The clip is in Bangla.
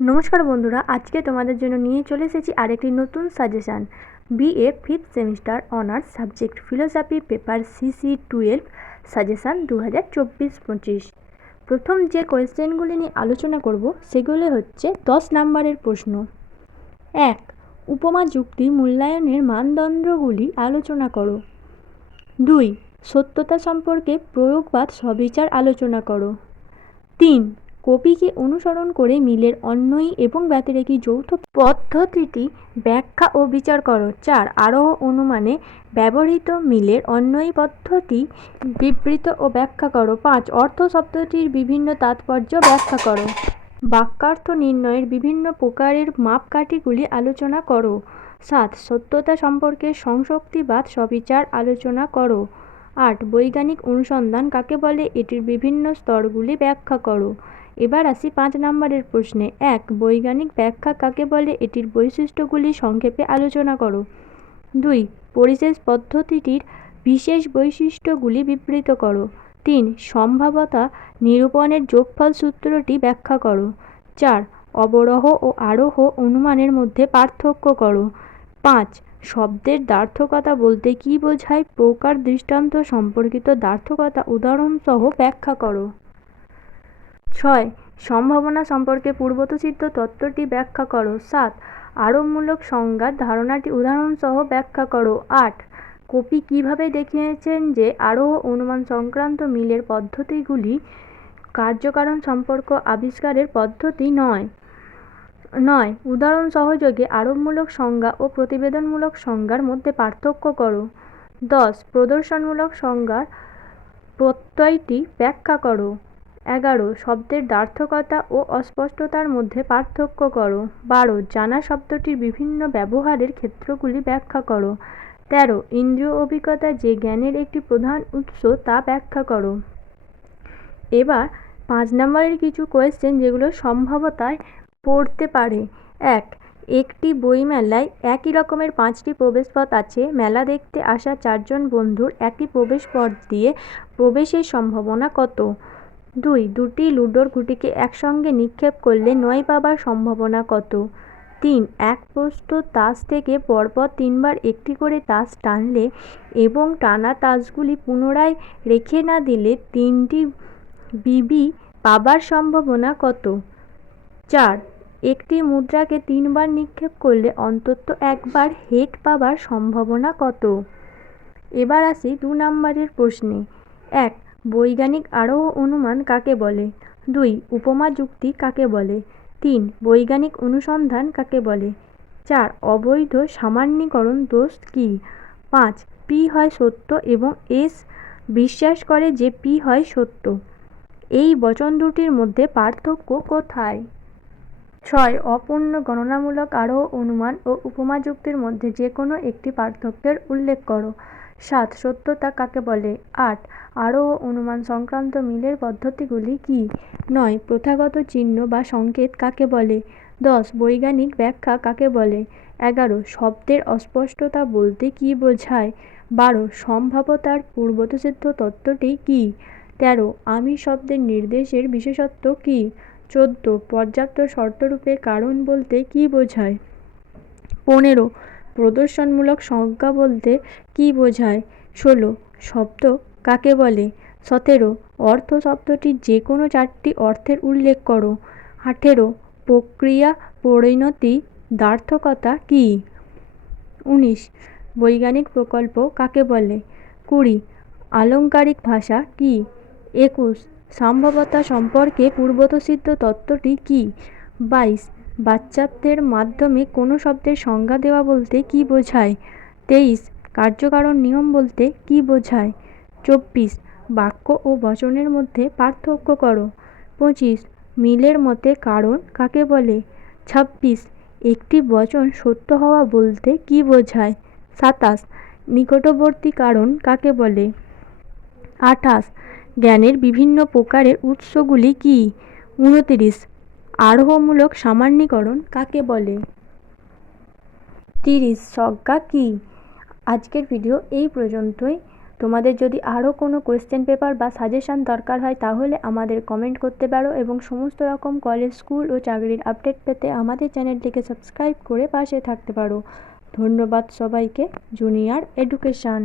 নমস্কার বন্ধুরা, আজকে তোমাদের জন্য নিয়ে চলে এসেছি আরেকটি নতুন suggestion BA fifth semester honours subject philosophy paper CC twelve suggestion দু হাজার চব্বিশ পঁচিশ প্রথম যে কোয়েশ্চেনগুলি নিয়ে আলোচনা করব, সেগুলো হচ্ছে দশ নম্বরের প্রশ্ন। এক, উপমা যুক্তি মূল্যায়নের মানদণ্ডগুলি আলোচনা করো। দুই, সত্যতা সম্পর্কে প্রয়োগবাদ সবিচার আলোচনা করো। তিন কপিকে অনুসরণ করে মিলের অন্যয়ী এবং ব্যতিরেকী যৌথ পদ্ধতিটি ব্যাখ্যা ও বিচার করো, চার আরোহ অনুমানে ব্যবহৃত মিলের অন্যয়ী পদ্ধতি বিবৃত ও ব্যাখ্যা করো, পাঁচ অর্থ শব্দটির বিভিন্ন তাৎপর্য ব্যাখ্যা করো, বাক্যার্থ নির্ণয়ের বিভিন্ন প্রকারের মাপকাঠিগুলি আলোচনা করো, সাত সত্যতা সম্পর্কে সংশক্তিবাদ সবিচার আলোচনা করো, আট বৈজ্ঞানিক অনুসন্ধান কাকে বলে, এটির বিভিন্ন স্তরগুলি ব্যাখ্যা করো এবার আসি পাঁচ নম্বরের প্রশ্নে। এক, বৈজ্ঞানিক ব্যাখ্যা কাকে বলে? এটির বৈশিষ্ট্যগুলি সংক্ষেপে আলোচনা করো। দুই, পরিশেষ পদ্ধতিটির বিশেষ বৈশিষ্ট্যগুলি বিবৃত করো। তিন সম্ভাবতা নিরূপণের যোগফল সূত্রটি ব্যাখ্যা করো। চার, অবরোহ ও আরোহ অনুমানের মধ্যে পার্থক্য করো। পাঁচ, শব্দের দার্থকতা বলতে কী বোঝায়? প্রকার দৃষ্টান্ত সম্পর্কিত দ্বার্থকতা উদাহরণসহ ব্যাখ্যা করো। ছয়, সম্ভাবনা সম্পর্কে পূর্বতসিদ্ধ তত্ত্বটি ব্যাখ্যা করো। সাত আরোপমূলক সংজ্ঞার ধারণাটি উদাহরণসহ ব্যাখ্যা করো। আট, কপি কীভাবে দেখিয়েছেন যে আরোহ অনুমান সংক্রান্ত মিলের পদ্ধতিগুলি কার্যকারণ সম্পর্ক আবিষ্কারের পদ্ধতি নয়। নয়, উদাহরণ সহযোগে আরোপমূলক সংজ্ঞা ও প্রতিবেদনমূলক সংজ্ঞার মধ্যে পার্থক্য করো। দশ, প্রদর্শনমূলক সংজ্ঞার প্রত্যয়টি ব্যাখ্যা করো। এগারো, শব্দের দার্থকতা ও অস্পষ্টতার মধ্যে পার্থক্য করো। বারো, জানা শব্দটির বিভিন্ন ব্যবহারের ক্ষেত্রগুলি ব্যাখ্যা করো। তেরো, ইন্দ্রিয় অভিজ্ঞতা যে জ্ঞানের একটি প্রধান উৎস তা ব্যাখ্যা করো। এবার পাঁচ নম্বরের কিছু কোয়েশ্চেন যেগুলো সম্ভবতায় পড়তে পারে। এক, একটি বইমেলায় একই রকমের পাঁচটি প্রবেশপথ আছে। মেলা দেখতে আসা চারজন বন্ধুর একই প্রবেশপথ দিয়ে প্রবেশের সম্ভাবনা কত? দুই, দুটি লুডোর গুটিকে একসঙ্গে নিক্ষেপ করলে নয় পাবার সম্ভাবনা কত? তিন, এক পোস্ত তাস থেকে পরপর তিনবার একটি করে তাস টানলে এবং টানা তাসগুলি পুনরায় রেখে না দিলে তিনটি বিবি পাবার সম্ভাবনা কত? চার, একটি মুদ্রাকে তিনবার নিক্ষেপ করলে অন্তত একবার হেড পাবার সম্ভাবনা কত? এবার আসি দু নম্বরের প্রশ্নে। এক বৈজ্ঞানিক আরোহ অনুমান কাকে বলে? দুই, উপমা যুক্তি কাকে বলে? তিন, বৈজ্ঞানিক অনুসন্ধান কাকে বলে? চার, অবৈধ সামান্যীকরণ দোষ কী? পাঁচ পি হয় সত্য এবং এস বিশ্বাস করে যে পি হয় সত্য। এই বচন দুটির মধ্যে পার্থক্য কোথায়? ছয়, অপূর্ণ গণনামূলক আরোহ অনুমান ও উপমা যুক্তির মধ্যে যে কোনো একটি পার্থক্যের উল্লেখ করো। সাত সত্যতা কাকে বলে? আট, আরও অনুমান সংক্রান্ত মিলের পদ্ধতিগুলি কী? নয়, প্রথাগত চিহ্ন বা সংকেত কাকে বলে? দশ, বৈজ্ঞানিক ব্যাখ্যা কাকে বলে? এগারো, শব্দের অস্পষ্টতা বলতে কী বোঝায়? বারো সম্ভাব্যতার পূর্বতসিদ্ধ তত্ত্বটি কী? তেরো, আমি শব্দের নির্দেশের বিশেষত্ব কী? চোদ্দ, পর্যাপ্ত শর্তরূপে কারণ বলতে কী বোঝায়? পনেরো প্রদর্শনমূলক সংজ্ঞা বলতে কী বোঝায়? ষোলো, শব্দ কাকে বলে? সতেরো, অর্থ শব্দটির যে কোনো চারটি অর্থের উল্লেখ করো। আঠেরো, প্রক্রিয়া পরিণতি দ্বার্থকতা কী? উনিশ, বৈজ্ঞানিক প্রকল্প কাকে বলে? কুড়ি, আলংকারিক ভাষা কী? একুশ, সম্ভাব্যতা সম্পর্কে পূর্বতসিদ্ধ তত্ত্বটি কী? বাইশ বাচ্চাদের মাধ্যমে কোনো শব্দের সংজ্ঞা দেওয়া বলতে কী বোঝায়? তেইশ, কার্যকারণ নিয়ম বলতে কী বোঝায়? চব্বিশ, বাক্য ও বচনের মধ্যে পার্থক্য করো। পঁচিশ, মিলের মতে কারণ কাকে বলে? ছাব্বিশ, একটি বচন সত্য হওয়া বলতে কী বোঝায়? সাতাশ, নিকটবর্তী কারণ কাকে বলে? আঠাশ, জ্ঞানের বিভিন্ন প্রকারের উৎসগুলি কী? উনতিরিশ আরোহমূলক সামান্যীকরণ কাকে বলে? তিরিশ, সজ্ঞা কী? আজকের ভিডিও এই পর্যন্তই। তোমাদের যদি আরও কোনো কোয়েশ্চেন পেপার বা সাজেশান দরকার হয়, তাহলে আমাদের কমেন্ট করতে পারো এবং সমস্ত রকম কলেজ স্কুল ও চাকরির আপডেট পেতে আমাদের চ্যানেলটিকে সাবস্ক্রাইব করে পাশে থাকতে পারো। ধন্যবাদ সবাইকে জুনিয়র এডুকেশান